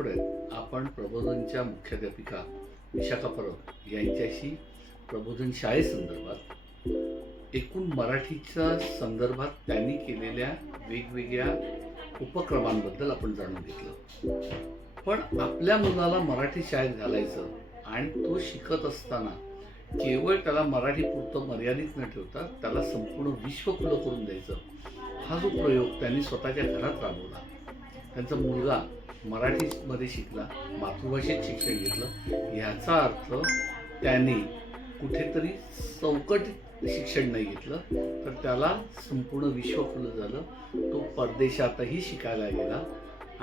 आठवड्यात आपण प्रबोधनच्या मुख्याध्यापिका विशाखा परब यांच्याशी प्रबोधन शाळेसंदर्भात एकूण मराठीच्या संदर्भात त्यांनी केलेल्या वेगवेगळ्या उपक्रमांबद्दल आपण जाणून घेतलं. पण आपल्या मुलाला मराठी शाळेत घालायचं आणि तो शिकत असताना केवळ त्याला मराठी पुरतं मर्यादित न ठेवता त्याला संपूर्ण विश्व खुलं करून द्यायचं हा जो प्रयोग त्यांनी स्वतःच्या घरात राबवला. त्यांचा मुलगा मराठीमध्ये शिकला मातृभाषेत शिक्षण घेतलं ह्याचा अर्थ त्याने कुठेतरी चौकटीत शिक्षण नाही घेतलं तर त्याला संपूर्ण विश्व खुलं झालं. तो परदेशातही शिकायला गेला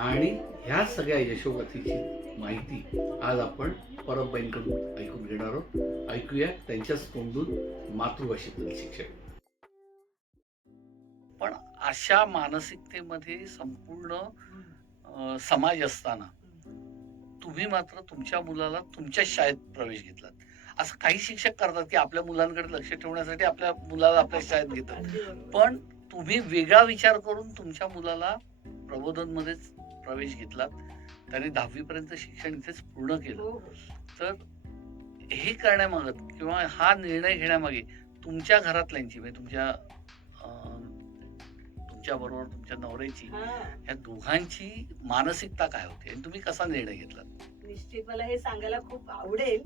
आणि ह्या सगळ्या यशोगतीची माहिती आज आपण परबबाईंकडून ऐकून घेणार आहोत. ऐकूया त्यांच्याच तोंडून मातृभाषेतील शिक्षण. पण अशा मानसिकतेमध्ये संपूर्ण समाज असताना तुम्ही मात्र तुमच्या मुलाला तुमच्या शाळेत प्रवेश घेतलात. असं काही शिक्षक करतात की आपल्या मुलांकडे लक्ष ठेवण्यासाठी आपल्या मुलाला आपल्या शाळेत घेतात. पण तुम्ही वेगळा विचार करून तुमच्या मुलाला प्रबोधन मध्येच प्रवेश घेतलात. त्याने दहावी पर्यंत शिक्षण इथेच पूर्ण केलं. तर हे करण्यामागत किंवा हा निर्णय घेण्यामागे तुमच्या घरातल्यांची म्हणजे तुमच्या तुमच्या बरोबर तुमच्या नवऱ्याची या दोघांची मानसिकता काय होती? आणि तुम्ही कसा निर्णय घेतला? निश्चित मला हे सांगायला खूप आवडेल.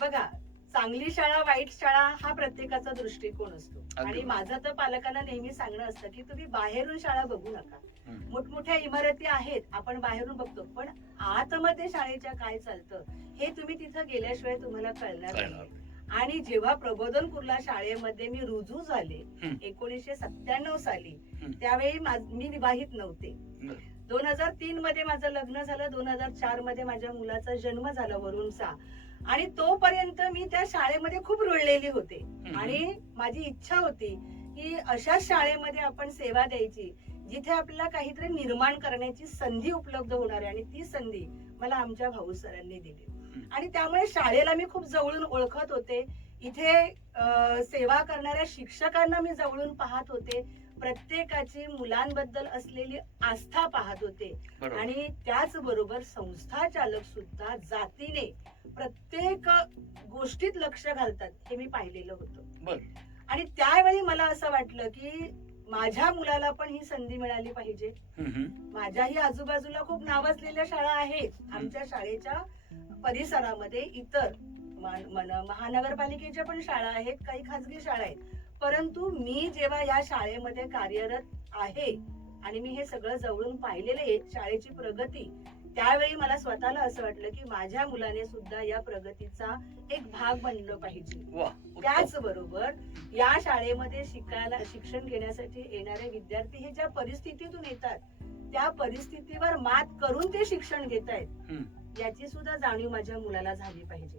बघा चांगली शाळा वाईट शाळा हा प्रत्येकाचा दृष्टिकोन असतो. आणि माझं तर पालकांना नेहमी सांगणं असतं की तुम्ही बाहेरून शाळा बघू नका. मोठमोठ्या इमारती आहेत आपण बाहेरून बघतो. पण आतमध्ये शाळेच्या काय चालतं हे तुम्ही तिथं गेल्याशिवाय तुम्हाला कळणार नाही. आणि जेव्हा प्रबोधन कुर्ला शाळेमध्ये मी रुजू झाले. एकोणीसशे सत्त्याण्णव साली. त्यावेळी मा- विवाहित नव्हते. दोन हजार तीन मध्ये माझं लग्न झालं दोन हजार चारमध्ये माझ्या मुलाचा जन्म झाला वरुणचा आणि तोपर्यंत मी त्या शाळेमध्ये खूप रुळलेली होते आणि माझी इच्छा होती की अशा शाळेमध्ये आपण सेवा द्यायची जिथे आपल्याला काहीतरी निर्माण करण्याची संधी उपलब्ध होणार आहे आणि ती संधी मला आमच्या भाऊ सरांनी दिली आणि त्यामुळे शाळेला मी खूप जवळून ओळखत होते. इथे सेवा करणाऱ्या शिक्षकांना मी जवळून पाहत होते. प्रत्येकाची मुलांबद्दल असलेली आस्था पाहत होते. आणि त्याचबरोबर संस्था चालक सुद्धा जातीने प्रत्येक गोष्टीत लक्ष घालतात हे मी पाहिलेलं होतं. आणि त्यावेळी मला असं वाटलं की माझ्या मुलाला पण ही संधी मिळाली पाहिजे. माझ्याही आजूबाजूला खूप नावाजलेल्या शाळा आहेत. आमच्या शाळेच्या परिसरामध्ये इतर महानगरपालिकेच्या पण शाळा आहेत काही खाजगी शाळा आहेत. परंतु मी जेव्हा या शाळेमध्ये कार्यरत आहे आणि मी हे सगळं जवळून पाहिलेलं आहे शाळेची प्रगती त्यावेळी मला स्वतःला असं वाटलं की माझ्या मुलाने सुद्धा या प्रगतीचा एक भाग बनलं पाहिजे. त्याचबरोबर या शाळेमध्ये शिकायला शिक्षण घेण्यासाठी येणारे विद्यार्थी हे ज्या परिस्थितीतून येतात त्या परिस्थितीवर मात करून ते शिक्षण घेत आहेत. याची सुद्धा जाणीव माझ्या मुलाला झाली पाहिजे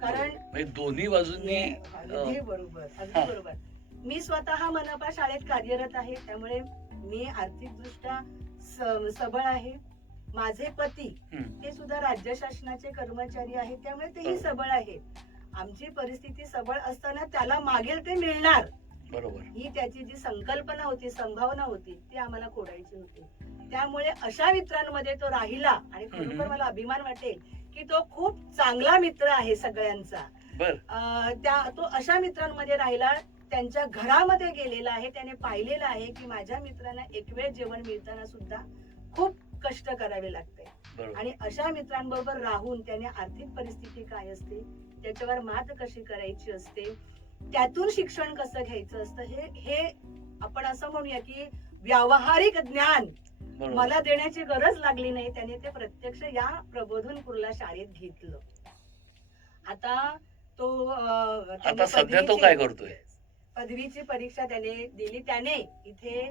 कारण म्हणजे दोन्ही बाजूंनी अगदी बरोबर. अगदी बरोबर मी स्वतः मनपा शाळेत कार्यरत आहे त्यामुळे मी आर्थिक दृष्ट्या सबळ आहे माझे पती. ते सुद्धा राज्य शासनाचे कर्मचारी आहेत त्यामुळे तेही. सबळ आहेत आमची परिस्थिती सबळ असताना त्याला मागेल ते मिळणार बरोबर ही त्याची जी संकल्पना होती संभावना होती ती आम्हाला खोडायची होती त्यामुळे अशा मित्रांमध्ये तो राहिला आणि खरोखर. मला अभिमान वाटेल की तो खूप चांगला मित्र आहे सगळ्यांचा त्या तो अशा मित्रांमध्ये राहिला त्यांच्या घरामध्ये गेलेला आहे त्याने पाहिलेलं आहे की माझ्या मित्रांना एक वेळ जेवण मिळताना सुद्धा खूप कष्ट करावे लागते. आणि अशा मित्रांबरोबर राहून त्याने आर्थिक परिस्थिती काय असते त्याच्यावर मात कशी करायची असते त्यातून शिक्षण कसं घ्यायचं असतं हे हे आपण असं म्हणूया की व्यावहारिक ज्ञान मला देण्याची गरज लागली नाही त्याने ते प्रत्यक्ष या प्रबोधन कुर्ला शाळेत घेतलं. आता तो आता सध्या तो काय करतोय? पदवीची परीक्षा त्याने दिली त्याने इथे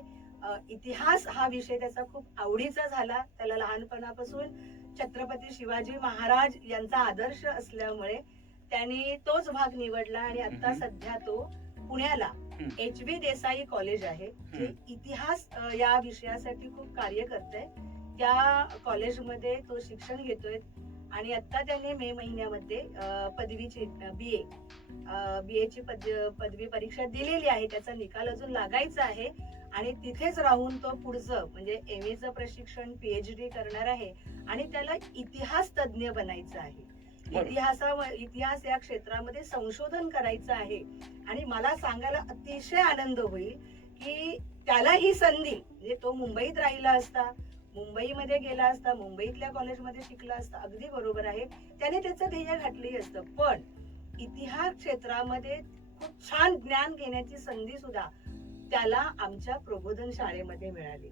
इतिहास हा विषय त्याचा खूप आवडीचा झाला. त्याला लहानपणापासून छत्रपती शिवाजी महाराज यांचा आदर्श असल्यामुळे त्यांनी तोच भाग निवडला आणि आता. सध्या तो पुण्याला. एच व्ही देसाई कॉलेज आहे. जे इतिहास या विषयासाठी खूप कार्य करत आहे त्या कॉलेजमध्ये तो शिक्षण घेतोय आणि आता त्याने मे महिन्यामध्ये पदवीची बी ए बी ची पद- पदवी परीक्षा दिलेली आहे. त्याचा निकाल अजून लागायचा आहे. आणि तिथेच राहून तो पुढचं म्हणजे एम चं प्रशिक्षण पीएचडी करणार आहे आणि त्याला इतिहास तज्ज्ञ बनायचं आहे. इतिहासा इतिहास या क्षेत्रामध्ये संशोधन करायचं आहे. आणि मला सांगायला अतिशय आनंद होईल की त्याला ही संधी म्हणजे तो मुंबईत राहिला असता मुंबईमध्ये गेला असता मुंबईतल्या कॉलेजमध्ये शिकला असता अगदी बरोबर आहे. त्याने त्याचं ध्येय घातलंही असतं. पण इतिहास क्षेत्रामध्ये खूप छान ज्ञान घेण्याची संधी सुद्धा त्याला आमच्या प्रबोधन शाळेमध्ये मिळाली.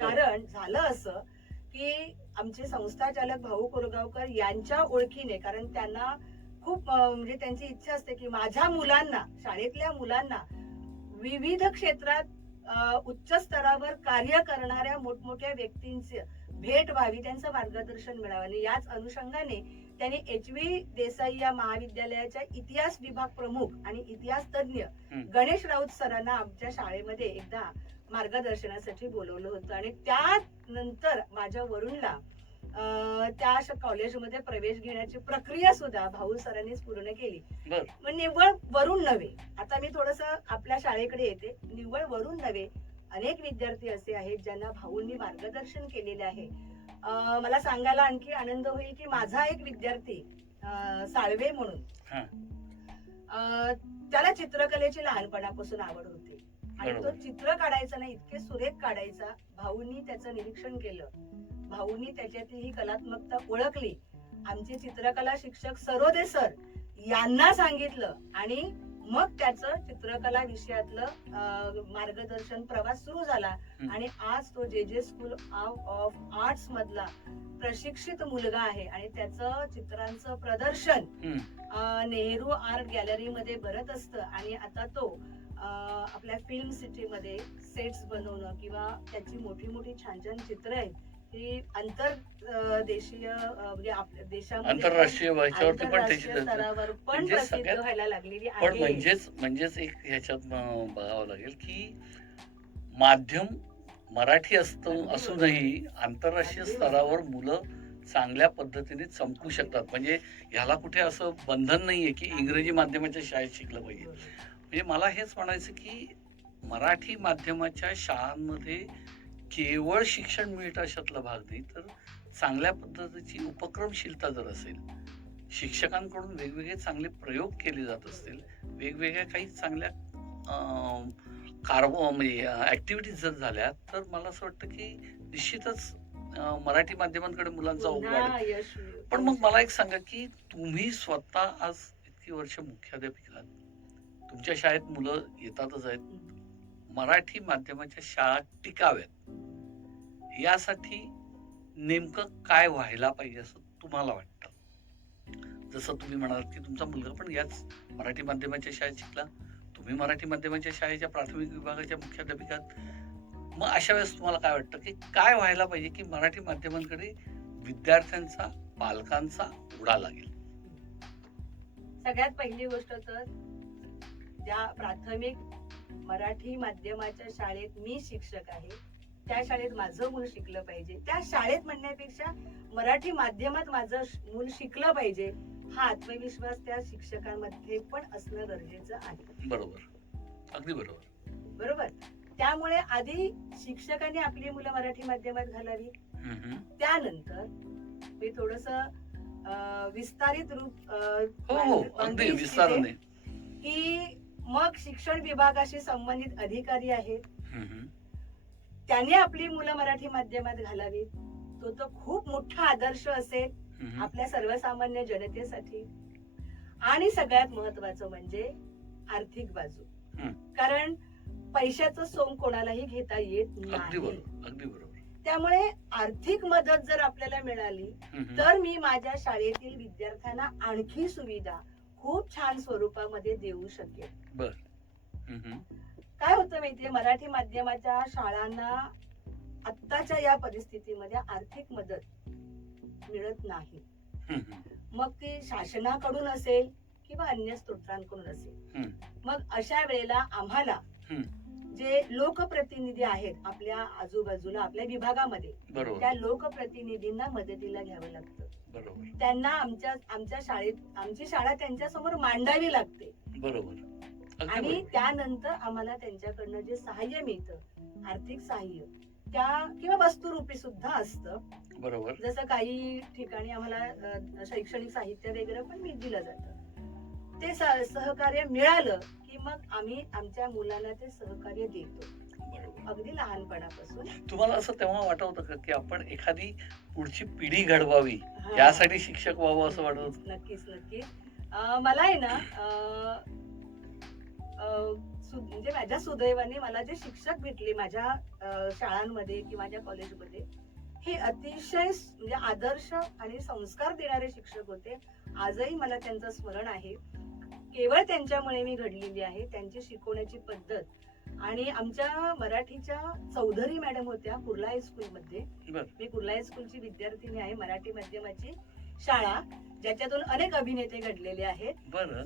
कारण झालं असं की आमचे संस्थाचालक भाऊ कोरगावकर यांच्या ओळखीने कारण त्यांना खूप म्हणजे त्यांची इच्छा असते की माझ्या मुलांना शाळेतल्या मुलांना विविध क्षेत्रात उच्च स्तरावर कार्य करणाऱ्या मोठमोठ्या व्यक्तींची भेट व्हावी त्यांचं मार्गदर्शन मिळावं. आणि याच अनुषंगाने त्यांनी एच व्ही देसाई या महाविद्यालयाच्या इतिहास विभाग प्रमुख आणि इतिहास तज्ज्ञ. गणेश राऊत सरांना आमच्या शाळेमध्ये एकदा मार्गदर्शनासाठी बोलवलं होतं. आणि त्यानंतर माझ्या वरुणला त्या कॉलेजमध्ये प्रवेश घेण्याची प्रक्रिया सुद्धा भाऊ सरांनीच पूर्ण केली. मग निव्वळ वरून नव्हे आता मी थोडस आपल्या शाळेकडे येते. निव्वळ वरून नव्हे अनेक विद्यार्थी असे आहेत ज्यांना भाऊंनी मार्गदर्शन केलेले आहे. मला सांगायला आणखी आनंद होईल की माझा एक विद्यार्थी साळवे म्हणून. त्याला चित्रकलेची लहानपणापासून आवड होती. आणि तो. चित्र काढायचा ना इतके सुरेख काढायचा. भाऊंनी त्याचं निरीक्षण केलं. भाऊंनी त्याच्यातली ही कलात्मकता ओळखली. आमचे चित्रकला शिक्षक सरोदे सर यांना सांगितलं आणि मग त्याचं चित्रकला विषयातलं मार्गदर्शन प्रवास सुरू झाला. आणि आज तो जे जे स्कूल ऑफ आर्ट्स मधला प्रशिक्षित मुलगा आहे. आणि त्याचं चित्रांचं प्रदर्शन नेहरू आर्ट गॅलरी मध्ये भरत असतं. आणि आता तो आपल्या फिल्म सिटी मध्ये सेट्स बनवणं किंवा त्याची मोठी मोठी छान छान चित्र आहेत. ती आंतर देशीय म्हणजे आपल्या देशामध्ये आंतरराष्ट्रीय व्हायच्यावरती पण त्याची आंतरराष्ट्रीय स्तरावर पण म्हणजे प्रसिद्ध सगळ्यात- व्हायला लागलेली पण आहे. म्हणजेच म्हणजेच एक ह्याच्यात बघावं लागेल की माध्यम मराठी असतं असूनही आंतरराष्ट्रीय स्तरावर मुलं चांगल्या पद्धतीने चमकू शकतात. म्हणजे ह्याला कुठे असं बंधन नाहीये की इंग्रजी माध्यमाच्या शाळेत शिकलं पाहिजे. म्हणजे मला हेच म्हणायचं की मराठी माध्यमाच्या शाळांमध्ये केवळ शिक्षण मिळतं अशातला भाग नाही तर चांगल्या पद्धतीची उपक्रमशीलता जर असेल शिक्षकांकडून वेगवेगळे चांगले प्रयोग केले जात असतील वेगवेगळ्या काही चांगल्या अं, कारव म्हणजे ऍक्टिव्हिटीज जर झाल्या तर मला असं वाटतं की निश्चितच मराठी माध्यमांकडे मुलांचा ओघ वाढेल. पण मग मला एक सांगा की तुम्ही स्वतः आज इतकी वर्ष मुख्याध्यापिका. तुमच्या शाळेत मुलं येतातच आहेत मराठी माध्यमाच्या शाळा टिकाव्यात. यासाठी नेमकं काय व्हायला पाहिजे असं तुम्हाला वाटतं? जसं तुम्ही म्हणाल की तुमचा मुलगा पण याच मराठी माध्यमाच्या शाळेत शिकला. तुम्ही मराठी माध्यमाच्या शाळेच्या प्राथमिक विभागाच्या मुख्याध्यापिकात. मग अशा वेळेस तुम्हाला काय वाटतं की काय व्हायला पाहिजे की मराठी माध्यमांकडे विद्यार्थ्यांचा पालकांचा उडा लागेल? सगळ्यात पहिली गोष्ट तर ज्या प्राथमिक मराठी माध्यमाच्या शाळेत मी शिक्षक आहे. त्या शाळेत माझं मूल शिकलं पाहिजे. त्या शाळेत म्हणण्यापेक्षा मराठी माध्यमात माझं मूल शिकलं पाहिजे हा आत्मविश्वास त्या शिक्षकांमध्ये पण असणं गरजेचं आहे. बरोबर. अगदी बरोबर. बरोबर? त्यामुळे आधी शिक्षकांनी आपली मुलं मराठी माध्यमात घालावी. हम्म. त्यानंतर मी थोडस विस्तारित रूप अं, हो हो. मांड- अगदी मांडू इच्छिते. विस्ताराने की मग शिक्षण विभागाशी संबंधित अधिकारी आहेत. त्यांनी आपली मुलं मराठी माध्यमात घालावीत तो तर खूप मोठा आदर्श असेल. आपल्या सर्वसामान्य जनतेसाठी आणि सगळ्यात महत्वाचं म्हणजे आर्थिक बाजू. कारण पैशाचं सोंग कोणालाही घेता येत नाही त्यामुळे आर्थिक मदत जर आपल्याला मिळाली. तर मी माझ्या शाळेतील विद्यार्थ्यांना आणखी सुविधा खूप छान स्वरूपामध्ये देऊ हम्म. काय होतं माहितीये मराठी माध्यमाच्या शाळांना आत्ताच्या या परिस्थितीमध्ये आर्थिक मदत मिळत नाही. मग ती शासनाकडून असेल किंवा अन्य स्त्रोतांकडून असेल. मग अशा वेळेला आम्हाला. जे लोकप्रतिनिधी आहेत आपल्या आजूबाजूला आपल्या विभागामध्ये त्या लोकप्रतिनिधींना मदतीला घ्यावं लागतं बरोबर. त्यांना आमच्या आमच्या शाळेत आमची शाळा त्यांच्यासमोर मांडावी लागते. बरोबर. आणि त्यानंतर आम्हाला त्यांच्याकडनं जे सहाय्य मिळतं आर्थिक सहाय्य त्या किंवा वस्तुरूपी सुद्धा असतं. बरोबर. जसं काही ठिकाणी आम्हाला शैक्षणिक साहित्य वगैरे पण दिलं जातं. ते सहकार्य मिळालं की मग आम्ही आमच्या मुलांना ते सहकार्य देतो. अगदी लहानपणापासून. तुम्हाला असं तेव्हा वाटत होतं का की आपण एखादी पुढची पिढी घडवावी. यासाठी शिक्षक व्हावं असं वाटत होतं? नक्कीच नक्कीच. मला आहे ना म्हणजे माझ्या सुदैवाने मला जे शिक्षक भेटले माझ्या शाळांमध्ये किंवा माझ्या कॉलेजमध्ये हे अतिशय म्हणजे आदर्श आणि संस्कार देणारे शिक्षक होते. आजही मला त्यांचं स्मरण आहे. केवळ त्यांच्यामुळे मी घडलेली आहे त्यांची शिकवण्याची पद्धत. आणि आमच्या मराठीच्या चौधरी मॅडम होत्या कुर्ला हायस्कूलमध्ये बरं. मी कुर्ला हायस्कूलची विद्यार्थिनी आहे मराठी माध्यमाची शाळा ज्याच्यातून अनेक अभिनेते घडलेले आहेत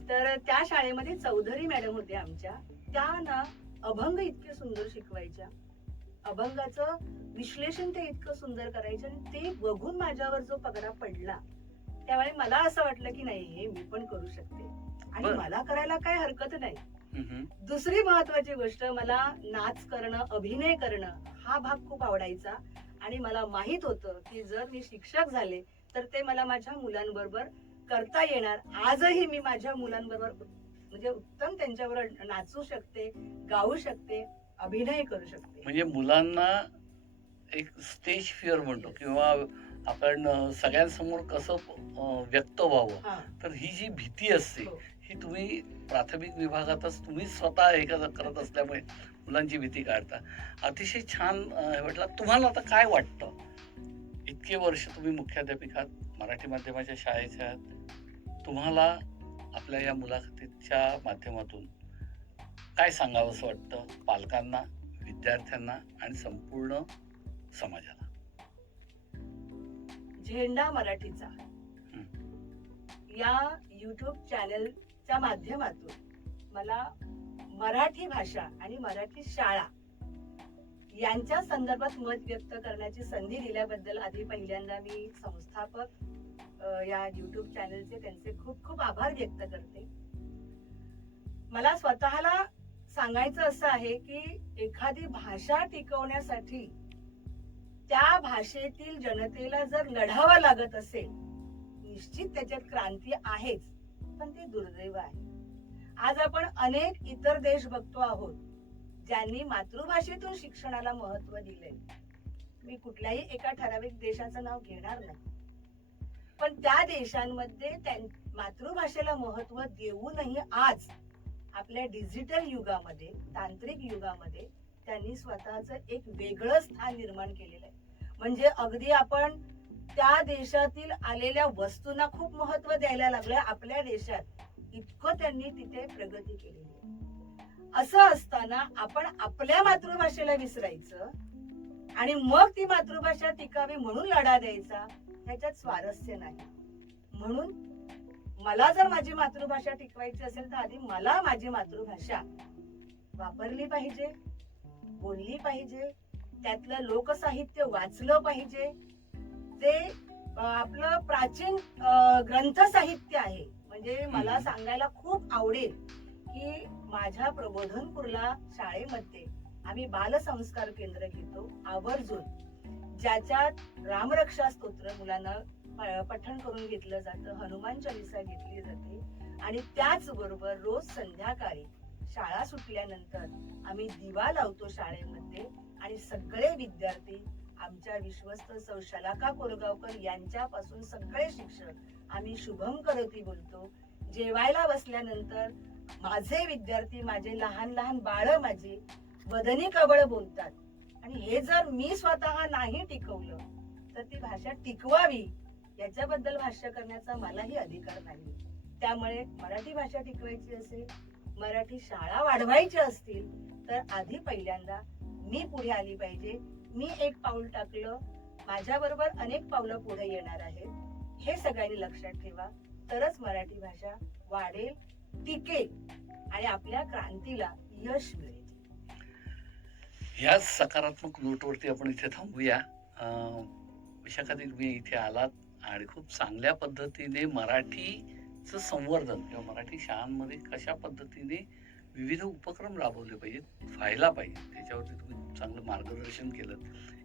तर त्या शाळेमध्ये चौधरी मॅडम होत्या आमच्या त्या ना अभंग इतके सुंदर शिकवायच्या अभंगाचं विश्लेषण ते इतकं सुंदर करायचे आणि ते बघून माझ्यावर जो पगडा पडला त्यावेळी मला असं वाटलं की नाही हे मी पण करू शकते आणि. मला करायला काय हरकत नाही. दुसरी महत्वाची गोष्ट मला नाच करणं अभिनय करणं हा भाग खूप आवडायचा. आणि मला माहीत होतं की जर मी शिक्षक झाले तर ते मला माझ्या मुलांबरोबर करता येणार. आजही मी माझ्या मुलांबरोबर म्हणजे उत्तम त्यांच्याबरोबर नाचू शकते गाऊ शकते अभिनय करू शकते. म्हणजे मुलांना एक स्टेज फिअर म्हणतो किंवा आपण सगळ्यांसमोर कसं व्यक्त व्हावं हा. तर ही जी भीती असते ही तुम्ही प्राथमिक विभागातच तुम्ही स्वतः हे करत असल्यामुळे मुलांची भीती काढता. अतिशय छान अं, वाटलं तुम्हाला आता काय वाटतं? इतके वर्ष तुम्ही मुख्याध्यापिकात मराठी माध्यमाच्या शाळेच्या आहात. तुम्हाला आपल्या या मुलाखतीच्या माध्यमातून काय सांगावं असं वाटतं? पालकांना विद्यार्थ्यांना आणि संपूर्ण समाजाला? झेंडा मराठीचा. या युट्यूब त्या माध्यमातून मला मराठी भाषा आणि मराठी शाळा यांच्या संदर्भात मत व्यक्त करण्याची संधी दिल्याबद्दल आधी पहिल्यांदा मी संस्थापक या युट्यूब चॅनलचे त्यांचे खूप खूप आभार व्यक्त करते. मला स्वतःला सांगायचं असं आहे की एखादी भाषा टिकवण्यासाठी त्या भाषेतील जनतेला जर लढावं लागत असेल निश्चित त्याच्यात क्रांती आहेच. पण ते दुर्दैव आहे. आज आपण अनेक इतर देश बघतो आहोत ज्यांनी मातृभाषेतून शिक्षणाला महत्त्व दिले मी कुठल्याही एका ठराविक देशाचं नाव घेणार नाही. पण त्या देशांमध्ये त्यां- मातृभाषेला महत्त्व देऊनही आज आपल्या डिजिटल युगामध्ये तांत्रिक युगामध्ये त्यांनी स्वतःच एक वेगळं स्थान निर्माण केलेलं आहे. म्हणजे अगदी आपण त्या देशातील आलेल्या वस्तूंना खूप महत्त्व द्यायला लागलं आपल्या देशात. इतकं त्यांनी तिथे प्रगती केलेली आहे. असं असताना आपण आपल्या मातृभाषेला विसरायचं आणि मग ती मातृभाषा टिकावी म्हणून लढा द्यायचा ह्याच्यात स्वारस्य नाही. म्हणून मला जर माझी मातृभाषा टिकवायची असेल तर आधी मला माझी मातृभाषा वापरली पाहिजे बोलली पाहिजे त्यातलं लोकसाहित्य वाचलं पाहिजे अं, आपलं प्राचीन ग्रंथ साहित्य आहे म्हणजे मला. सांगायला खूप आवडेल की माझ्या प्रबोधनपूरला शाळेमध्ये आम्ही बालसंस्कार केंद्र घेतो आवर्जून ज्याच्यात रामरक्षा स्तोत्र मुलांना पठण करून घेतलं जातं हनुमान चालिसा घेतली जाते आणि त्याचबरोबर रोज संध्याकाळी शाळा सुटल्यानंतर आम्ही दिवा लावतो शाळेमध्ये आणि सगळे विद्यार्थी आमच्या विश्वस्त सौ शलाका कोरगावकर यांच्यापासून सगळे शिक्षक आम्ही शुभम करोती बोलतो. जेवायला बसल्यानंतर माझे विद्यार्थी माझे लहान लहान बाळ माझी वदनी कबळ बोलतात. आणि हे जर मी स्वतः नाही टिकवलं तर ती भाषा टिकवावी. याच्याबद्दल भाष्य करण्याचा मलाही अधिकार नाही. त्यामुळे मराठी भाषा टिकवायची असेल मराठी शाळा वाढवायच्या असतील तर आधी पहिल्यांदा मी पुढे आली पाहिजे. मी एक पाऊल टाकलं माझ्याबरोबर अनेक पावलं पुढे येणार आहेत हे सगळ्यांनी लक्षात ठेवा. तरच मराठी भाषा वाढेल टिकेल आणि आपल्या क्रांतीला यश मिळेल. या सकारात्मक नोटवरती आपण इथे थांबूया. अं, तुम्ही इथे आलात आणि खूप चांगल्या पद्धतीने मराठीचं संवर्धन किंवा मराठी शाळांमध्ये कशा पद्धतीने विविध उपक्रम राबवले पाहिजेत व्हायला पाहिजे त्याच्यावरती तुम्ही चांगलं मार्गदर्शन केलं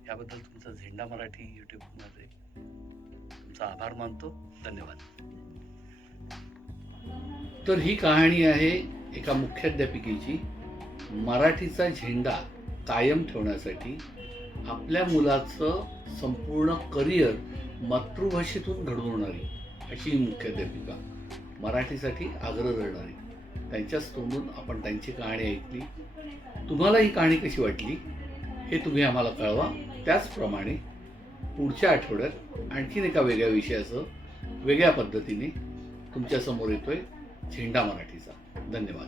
याबद्दल तुमचा झेंडा मराठी यूट्यूबमध्ये तुमचा आभार मानतो. धन्यवाद. तर ही कहाणी आहे एका मुख्याध्यापिकेची. मराठीचा झेंडा कायम ठेवण्यासाठी आपल्या मुलाचं संपूर्ण करिअर मातृभाषेतून घडवणारी अशी मुख्याध्यापिका. मराठीसाठी आग्रह धरणारी त्यांच्याच तोंडून आपण त्यांची कहाणी ऐकली. तुम्हाला ही कहाणी कशी वाटली हे तुम्ही आम्हाला कळवा. त्याचप्रमाणे पुढच्या आठवड्यात आणखीन एका वेगळ्या विषयासह वेगळ्या पद्धतीने तुमच्यासमोर येतोय झेंडा मराठीचा. धन्यवाद.